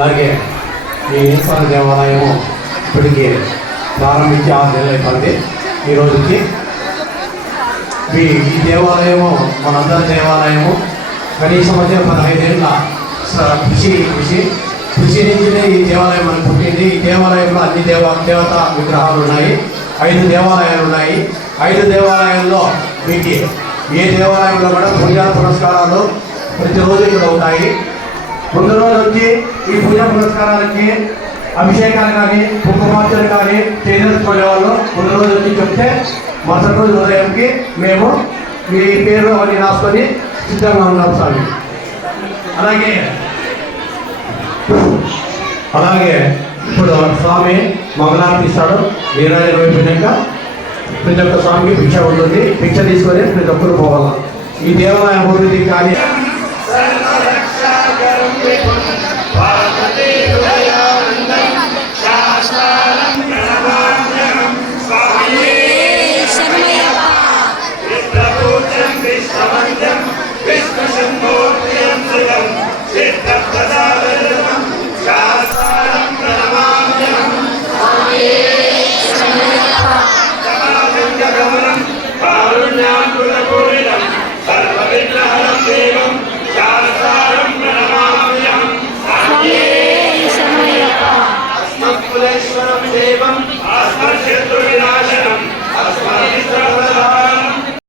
అలాగే ఈ ఈశ్వర దేవాలయము ఇప్పటికీ ప్రారంభించి 6 నెలలు అయిపోయింది. ఈ రోజుకి ఈ దేవాలయము మనందరి దేవాలయము కనీసం అయితే 15 ఏళ్ళ కృషి నుంచినే ఈ దేవాలయం మనకు పుట్టింది. ఈ దేవాలయంలో అన్ని దేవతా విగ్రహాలు ఉన్నాయి. 5 దేవాలయాలు ఉన్నాయి. 5 దేవాలయాల్లో వీటి ఏ దేవాలయంలో కూడా పూజా పురస్కారాలు ప్రతిరోజు ఇక్కడ ఉంటాయి. ముందు రోజు వచ్చి ఈ పూజా పురస్కారాలకి అభిషేకాలు కానీ కుంకుమార్చన కానీ చేసేసుకునే వాళ్ళు ముందు రోజు వచ్చి చెప్తే మరుసటి రోజు ఉదయంకి మేము మీ పేరు అవన్నీ రాసుకొని సిద్ధంగా ఉన్నాం స్వామి. అలాగే ఇప్పుడు స్వామి మంగళారతి ఇస్తాడు. నీరాజన అయిపోయినాక ప్రతి ఒక్క స్వామికి భిక్ష ఉంటుంది. భిక్ష తీసుకొని ప్రతి ఒక్కరు పోవాలి. ఈ దేవాలయ అభివృద్ధి కానీ Vishnu Shambho Priyam Siddham Siddham Prasada